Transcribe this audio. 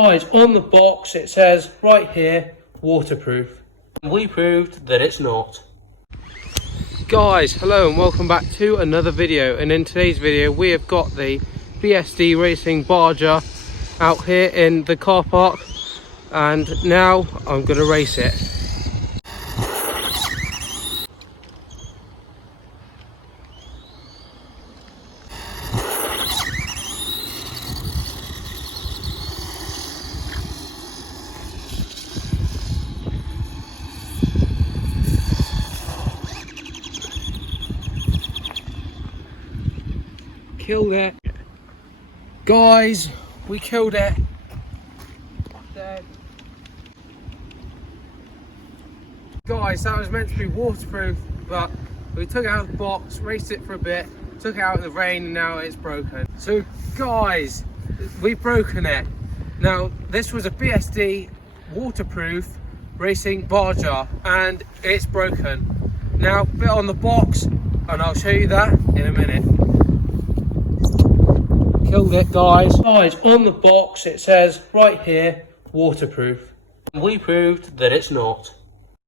Guys, on the box it says right here, waterproof. We proved that it's not. Guys, hello and welcome back to another video, and in today's video we have got the BSD racing Baja out here in the car park, and now I'm going to race it. Killed it. Guys, we killed it. Dead. Guys, that was meant to be waterproof, but we took it out of the box, raced it for a bit, took it out in the rain, and now it's broken. So guys, we've broken it. Now, this was a BSD waterproof racing Baja, and it's broken. Now, bit on the box, and I'll show you that in a minute. Killed it, guys. Guys, on the box it says right here, waterproof. We proved that it's not.